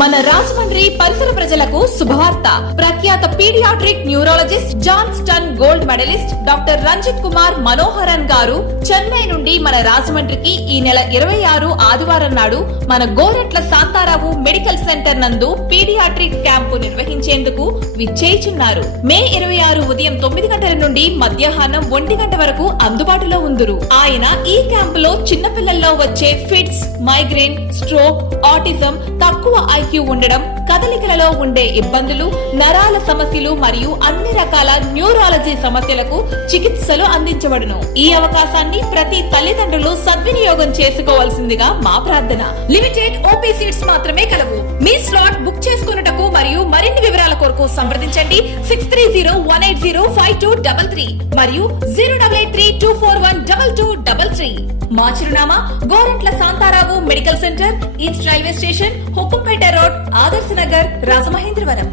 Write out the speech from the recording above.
మన రాజమండ్రి పరిసర ప్రజలకు శుభవార్త. ప్రఖ్యాత paediatric neurologist Johnston gold medallist doctor Ranjith Kumar Manoharan గారు చెన్నై నుండి మన రాజమండ్రికి ఈ నెల 26 ఆదివారం నాడు మన గోరెట్ల శాంతారావు మెడికల్ సెంటర్ నందు పీడియాట్రిక్ క్యాంపు నిర్వహించేందుకు విచ్చేయుచున్నారు. మే 26 ఉదయం 9 గంటల నుండి మధ్యాహ్నం 1 గంట వరకు అందుబాటులో ఉందురు. ఆయన ఈ క్యాంపులో చిన్నపిల్లల్లో వచ్చే ఫిట్స్, మైగ్రేన్, స్ట్రోక్, ఆటిజం, తక్కువ ఐక్యూ ఉండడం, కదలికలలో ఉండే ఇబ్బందులు, నరాల సమస్యలు మరియు అన్ని రకాల న్యూరాలజీ సమస్యలకు చికిత్సలు అందించబడును. ఈ అవకాశాన్ని ప్రతి తల్లిదండ్రులు సద్వినియోగం చేసుకోవాల్సిందిగా మా ప్రార్థన. లిమిటెడ్ ఓపీ సీట్స్ మాత్రమే కలవు. మీ స్లాట్ బుక్ చేసుకున్నటకు మరియు మరిన్ని వివరాల కొరకు సంప్రదించండి 6301805233 మరియు 0883241223. మా చిరునామా Gorantla Shanta Rao medical centre, east railway station, Hukumpeta road, Adarsh Nagar, Rajamahendravaram.